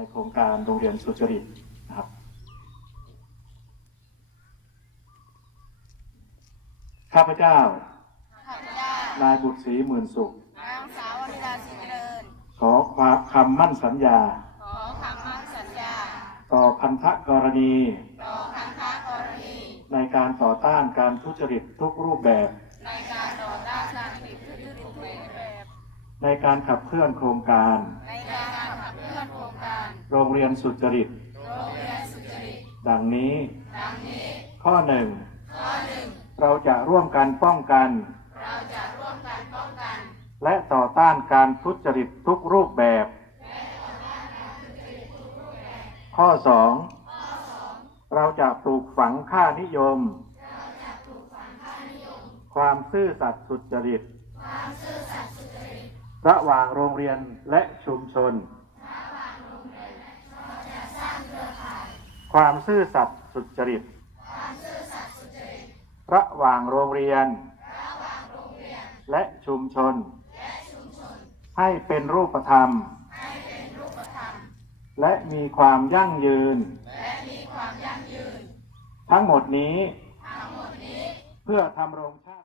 ในโครงการโรงเรียนสุจริตนะครับข้าพเจ้า ข้าพเจ้านายบุตรศรีหมื่นสุข นางสาววริดาศรีเจริญ ขอความคำมั่นสัญญา ขอคำมั่นสัญญา ต่อพันธกรณี ต่อพันธกรณี ในการต่อต้านการทุจริตทุกรูปแบบ ในการต่อต้านการทุจริตทุกรูปแบบ ในการขับเคลื่อนโครงการ ใน โรงเรียนสุจริตโรงเรียนสุจริต ดังนี้ดังนี้ข้อหนึ่งข้อหนึ่งเราจะร่วมกันป้องกันเราจะร่วมกันป้องกัน และต่อต้านการทุจริตทุกรูปแบบ ข้อสองเราจะปลูกฝังค่านิยม ความซื่อสัตย์สุจริต ระหว่างโรงเรียนและชุมชน ความซื่อสัตย์สุจริต ระหว่างโรงเรียน และชุมชน ให้เป็นรูปธรรม และมีความยั่งยืน ทั้งหมดนี้ เพื่อทำรงชา